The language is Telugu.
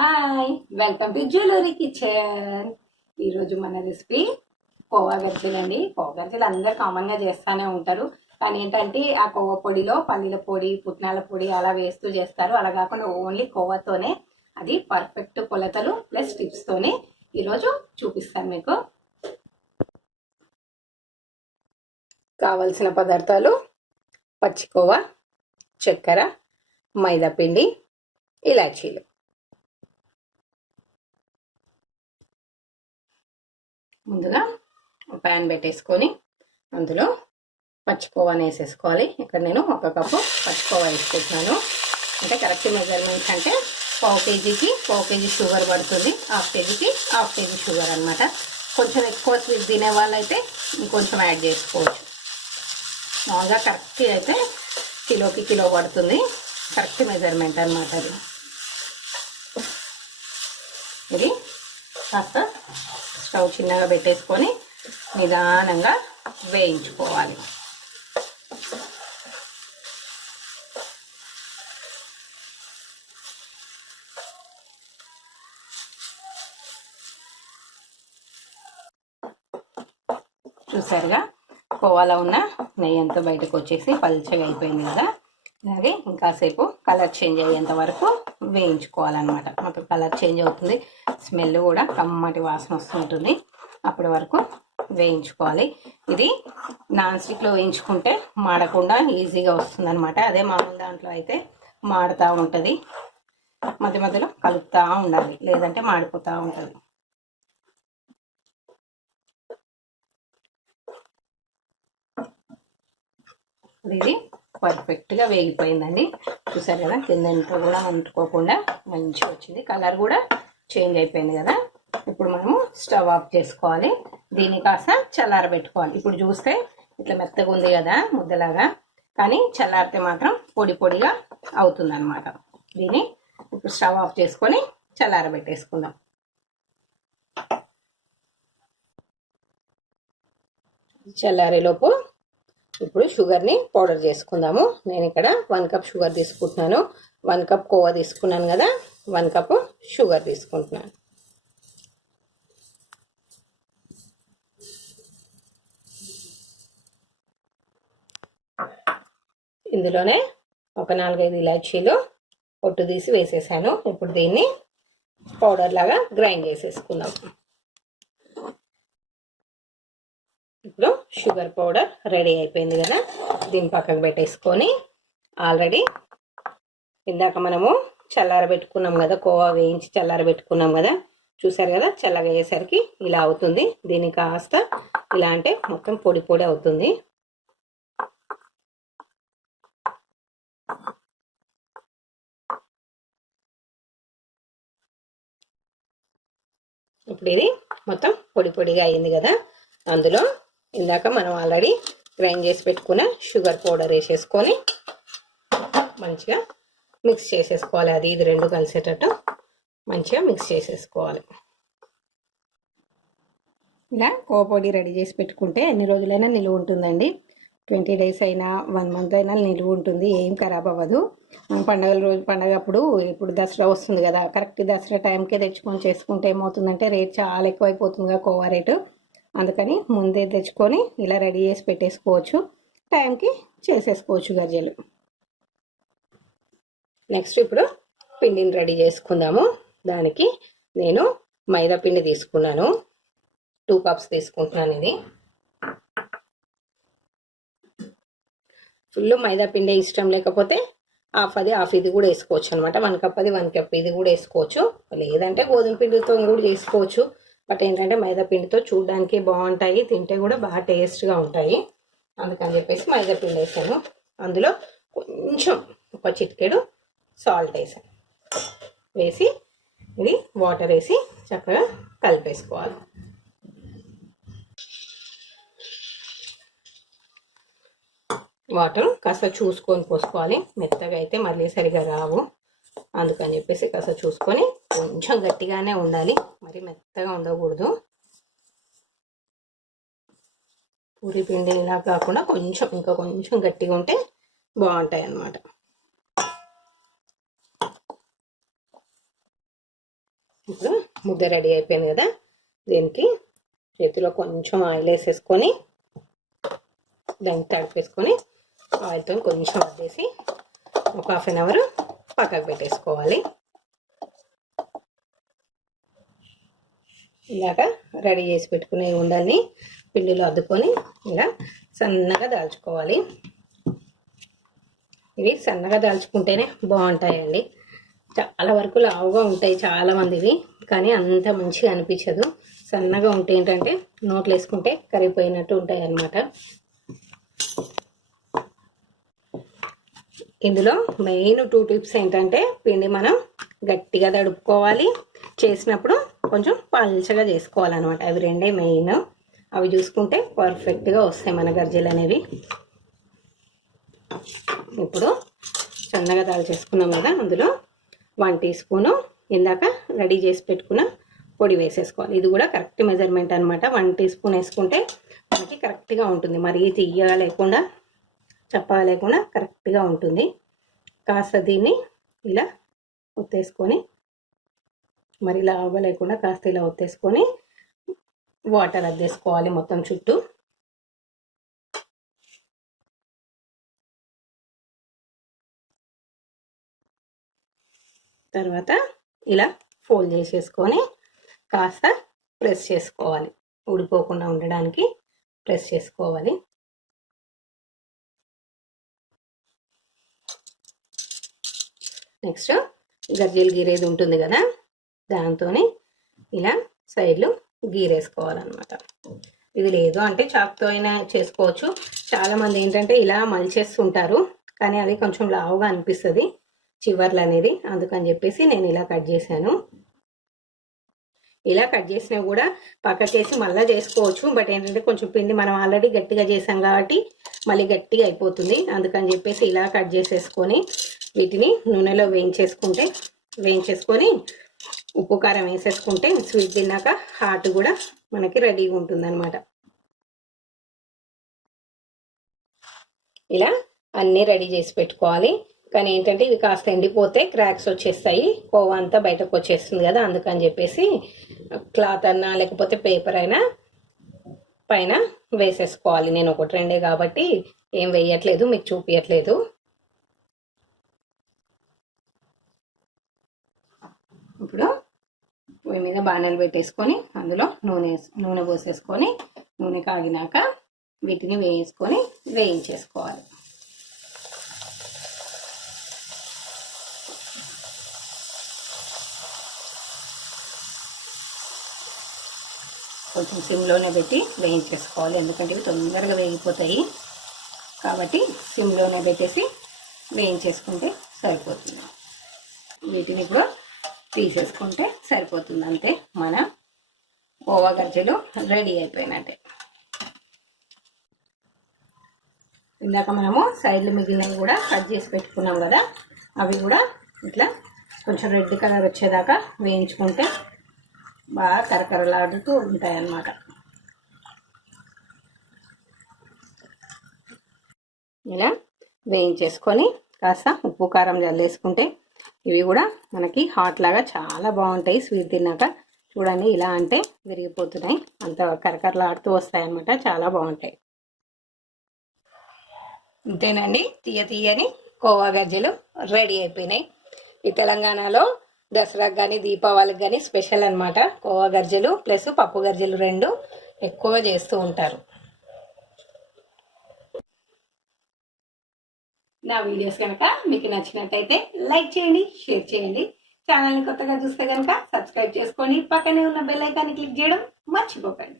Hi, welcome to jewellery kitchen. ఈరోజు మన రెసిపీ కోవా గర్జలు అండి. కోవా గర్జలు అందరు కామన్గా చేస్తూనే ఉంటారు. కానీ ఏంటంటే ఆ కోవా పొడిలో పల్లీల పొడి, పుట్నాల పొడి అలా వేస్తూ చేస్తారు. అలా కాకుండా ఓన్లీ కోవాతోనే అది పర్ఫెక్ట్ కొలతలు ప్లస్ టిప్స్తోనే ఈరోజు చూపిస్తాను మీకు. కావలసిన పదార్థాలు: పచ్చి కోవా, చక్కెర, మైదా పిండి, ఇలాచీలు. ముందుగా ప్యాన్ పెట్టేసుకొని అందులో పచ్చికోవాని వేసేసుకోవాలి. ఇక్కడ నేను 1 కప్పు పచ్చికోవా వేసుకుంటున్నాను. అంటే కరెక్ట్ మెజర్మెంట్స్ అంటే పావు కేజీ షుగర్ పడుతుంది, హాఫ్ కేజీకి హాఫ్ కేజీ షుగర్ అనమాట. కొంచెం ఎక్కువ స్వీట్ తినే వాళ్ళైతే ఇంకొంచెం యాడ్ చేసుకోవచ్చు. మామూలుగా కరెక్ట్ అయితే కిలోకి కిలో పడుతుంది. కరెక్ట్ మెజర్మెంట్ అనమాట అది. ఇది కాస్త స్టవ్ చిన్నగా పెట్టేసుకొని నిదానంగా వేయించుకోవాలి. చూసారుగా కోవాలో ఉన్న నెయ్యి అంతా బయటకు వచ్చేసి పల్చగా అయిపోయింది కదా. అలాగే ఇంకాసేపు కలర్ చేంజ్ అయ్యేంత వరకు వేయించుకోవాలన్నమాట. మొత్తం కలర్ చేంజ్ అవుతుంది, స్మెల్ కూడా కమ్మటి వాసన వస్తుంటుంది. అప్పటి వరకు వేయించుకోవాలి. ఇది నాన్ స్టిక్లో వేయించుకుంటే మాడకుండా ఈజీగా వస్తుంది అనమాట. అదే మామూలు దాంట్లో అయితే మాడుతూ ఉంటుంది. మధ్య మధ్యలో కలుపుతూ ఉండాలి, లేదంటే మాడిపోతూ ఉంటుంది. ఇది పర్ఫెక్ట్గా వేగిపోయిందండి. చూసారు కదా, కిందంతా కూడా అంటుకోకుండా మంచిగా వచ్చింది. కలర్ కూడా చేంజ్ అయిపోయింది కదా. ఇప్పుడు మనము స్టవ్ ఆఫ్ చేసుకోవాలి. దీన్ని కాస్త చల్లారబెట్టుకోవాలి. ఇప్పుడు చూస్తే ఇట్లా మెత్తగా ఉంది కదా ముద్దలాగా, కానీ చల్లారితే మాత్రం పొడి పొడిగా అవుతుంది అనమాట. దీన్ని ఇప్పుడు స్టవ్ ఆఫ్ చేసుకొని చల్లారబెట్టేసుకుందాం. చల్లారేలోపు ఇప్పుడు షుగర్ని పౌడర్ చేసుకుందాము. నేను ఇక్కడ 1 కప్ షుగర్ తీసుకుంటున్నాను. 1 కప్ కోవా తీసుకున్నాను కదా, 1 కప్ షుగర్ తీసుకుంటున్నాను. ఇందులోనే ఒక 4-5 ఇలాచీలు పొట్టు తీసి వేసేసాను. ఇప్పుడు దీన్ని పౌడర్ లాగా గ్రైండ్ చేసేసుకుందాం. ఇప్పుడు షుగర్ పౌడర్ రెడీ అయిపోయింది కదా. దీన్ని పక్కకు పెట్టేసుకొని ఆల్రెడీ ఇందాక మనము చల్లారబెట్టుకున్నాం కదా, కోవా వేయించి చల్లారబెట్టుకున్నాం కదా. చూసారు కదా, చల్లగా అయ్యేసరికి ఇలా అవుతుంది. దీన్ని కాస్త ఇలా అంటే మొత్తం పొడి పొడి అవుతుంది. ఇప్పుడు ఇది మొత్తం పొడి పొడిగా అయింది కదా. అందులో ఇందాక మనం ఆల్రెడీ గ్రైండ్ చేసి పెట్టుకున్న షుగర్ పౌడర్ వేసేసుకొని మంచిగా మిక్స్ చేసేసుకోవాలి. అది ఇది రెండు కలిసేటట్టు మంచిగా మిక్స్ చేసేసుకోవాలి. ఇలా కోవా పొడి రెడీ చేసి పెట్టుకుంటే ఎన్ని రోజులైనా నిలువ ఉంటుందండి. 20 days అయినా 1 month అయినా నిలువ ఉంటుంది, ఏం ఖరాబ్ అవ్వదు. పండగ అప్పుడు ఇప్పుడు దసరా వస్తుంది కదా, కరెక్ట్ దసరా టైంకే తెచ్చుకొని చేసుకుంటే ఏమవుతుందంటే రేట్ చాలా ఎక్కువ అయిపోతుంది కదా కోవా రేటు. అందుకని ముందే తెచ్చుకొని ఇలా రెడీ చేసి పెట్టేసుకోవచ్చు, టైంకి చేసేసుకోవచ్చు గర్జలు. నెక్స్ట్ ఇప్పుడు పిండిని రెడీ చేసుకుందాము. దానికి నేను మైదా పిండి తీసుకున్నాను, 2 కప్స్ తీసుకుంటున్నాను. ఇది ఫుల్ మైదా పిండి ఇష్టం లేకపోతే హాఫ్ ఇది కూడా వేసుకోవచ్చు అనమాట. 1 కప్ అది 1 కప్ ఇది కూడా వేసుకోవచ్చు, లేదంటే గోధుమ పిండితో కూడా చేసుకోవచ్చు. బట్ ఏంటంటే మైదా పిండితో చూడడానికి బాగుంటాయి, తింటే కూడా బాగా టేస్ట్గా ఉంటాయి. అందుకని చెప్పేసి మైదా పిండి వేసాను. అందులో కొంచెం ఒక చిటికెడు సాల్ట్ వేసాను. వేసి ఇది వాటర్ వేసి చక్కగా కలిపేసుకోవాలి. వాటర్ కాస్త చూసుకొని పోసుకోవాలి, మెత్తగా అయితే మళ్ళీ సరిగా రావు. అందుకని చెప్పేసి కాస్త చూసుకొని కొంచెం గట్టిగానే ఉండాలి, మరి మెత్తగా ఉండకూడదు. పూరి పిండిలా కాకుండా ఇంకా కొంచెం గట్టిగా ఉంటే బాగుంటాయి అన్నమాట. ఇప్పుడు ముద్ద రెడీ అయిపోయింది కదా, దీనికి చేతిలో కొంచెం ఆయిల్ వేసేసుకొని దానికి తడిపేసుకొని ఆయిల్తో కొంచెం వదిలేసి ఒక 1/2 అవర్ పక్కకు పెట్టేసుకోవాలి. ఇలాగ రెడీ చేసి పెట్టుకునే ఉండల్ని పిండిలో అద్దుకొని ఇలా సన్నగా దాల్చుకోవాలి. ఇవి సన్నగా దాల్చుకుంటేనే బాగుంటాయండి. చాలా వరకు లావుగా ఉంటాయి చాలా మందివి, కానీ అంత మంచిగా అనిపించదు. సన్నగా ఉంటే ఏంటంటే నోట్లు వేసుకుంటే కరిగిపోయినట్టు ఉంటాయి అన్నమాట. ఇందులో మెయిన్ 2 టిప్స్ ఏంటంటే పిండి మనం గట్టిగా తడుపుకోవాలి, చేసినప్పుడు కొంచెం పల్చగా చేసుకోవాలన్నమాట. అవి రెండే మెయిన్. అవి చూసుకుంటే పర్ఫెక్ట్గా వస్తాయి మన గర్జీలు అనేవి. ఇప్పుడు సన్నగా దాల్చేసుకున్నాం కదా, అందులో 1 టీ స్పూను ఇందాక రెడీ చేసి పెట్టుకున్న పొడి వేసేసుకోవాలి. ఇది కూడా కరెక్ట్ మెజర్మెంట్ అనమాట. 1 టీ స్పూన్ వేసుకుంటే మనకి కరెక్ట్గా ఉంటుంది. మరీ తీయగా లేకుండా చప్పగా లేకుండా కరెక్ట్గా ఉంటుంది. కాస్త దీన్ని ఇలా ఒత్తేసుకొని, మరి ఇలా అవ్వలేకుండా కాస్త ఇలా ఒత్తేసుకొని వాటర్ అద్దేసుకోవాలి మొత్తం చుట్టూ. తర్వాత ఇలా ఫోల్డ్ చేసేసుకొని కాస్త ప్రెస్ చేసుకోవాలి. ఊడిపోకుండా ఉండడానికి ప్రెస్ చేసుకోవాలి. నెక్స్ట్ గర్జీలు గీరేది ఉంటుంది కదా, దాంతో ఇలా సైడ్లు గీరేసుకోవాలన్నమాట. ఇది లేదు అంటే చాక్తో అయినా చేసుకోవచ్చు. చాలామంది ఏంటంటే ఇలా మలిచేస్తుంటారు, కానీ అది కొంచెం లావుగా అనిపిస్తుంది చివర్లు అనేది. అందుకని చెప్పేసి నేను ఇలా కట్ చేశాను. ఇలా కట్ చేసినా కూడా పక్కకేసి మళ్ళీ చేసుకోవచ్చు. బట్ ఏంటంటే కొంచెం పిండి మనం ఆల్రెడీ గట్టిగా చేసాం కాబట్టి మళ్ళీ గట్టిగా అయిపోతుంది. అందుకని చెప్పేసి ఇలా కట్ చేసేసుకొని వీటిని నూనెలో వేయించేసుకొని ఉప్పు కారం వేసేసుకుంటే స్వీట్ తిన్నాక హాట్ కూడా మనకి రెడీగా ఉంటుంది అనమాట. ఇలా అన్నీ రెడీ చేసి పెట్టుకోవాలి. కానీ ఏంటంటే ఇవి కాస్త ఎండిపోతే క్రాక్స్ వచ్చేస్తాయి, కోవా అంతా బయటకు వచ్చేస్తుంది కదా. అందుకని చెప్పేసి క్లాత్ అన్నా లేకపోతే పేపర్ అయినా పైన వేసేసుకోవాలి. నేను 1-2 కాబట్టి ఏం వేయట్లేదు, మీకు చూపించట్లేదు. ఇప్పుడు పొయ్యి మీద బాణలు పెట్టేసుకొని అందులో నూనె పోసేసుకొని నూనె కాగినాక వీటిని వేయించేసుకోవాలి. కొంచెం సిమ్లోనే పెట్టి వేయించేసుకోవాలి, ఎందుకంటే ఇవి తొందరగా వేగిపోతాయి. కాబట్టి సిమ్లోనే పెట్టేసి వేయించేసుకుంటే సరిపోతుంది. వీటిని ఇప్పుడు తీసేసుకుంటే సరిపోతుంది. అంతే, మన కోవా గర్జీలు రెడీ అయిపోయినట్టే. ఇందాక మనము సైడ్లు మిగిలినవి కూడా కట్ చేసి పెట్టుకున్నాం కదా, అవి కూడా ఇట్లా కొంచెం రెడ్ కలర్ వచ్చేదాకా వేయించుకుంటే బాగా కరకరలాడుతూ ఉంటాయి అన్నమాట. ఇలా వేయించేసుకొని కాస్త ఉప్పు కారం జల్లేసుకుంటే ఇవి కూడా మనకి హాట్ లాగా చాలా బాగుంటాయి. స్వీట్ తిన్నాక చూడండి, ఇలా అంటే విరిగిపోతున్నాయి, అంత కరకరలాడుతూ వస్తాయి అన్నమాట. చాలా బాగుంటాయి. ఇంతేనండి, తీయని కోవా గర్జీలు రెడీ అయిపోయినాయి. ఈ తెలంగాణలో దసరాకు కానీ దీపావళికి కానీ స్పెషల్ అన్నమాట. కోవా గర్జీలు ప్లస్ పప్పు గర్జీలు 2 ఎక్కువ చేస్తూ ఉంటారు. నా వీడియోస్ కనుక మీకు నచ్చినట్టయితే లైక్ చేయండి, షేర్ చేయండి. ఛానల్ని కొత్తగా చూస్తే కనుక సబ్స్క్రైబ్ చేసుకొని పక్కనే ఉన్న బెల్ ఐకాన్ని క్లిక్ చేయడం మర్చిపోకండి.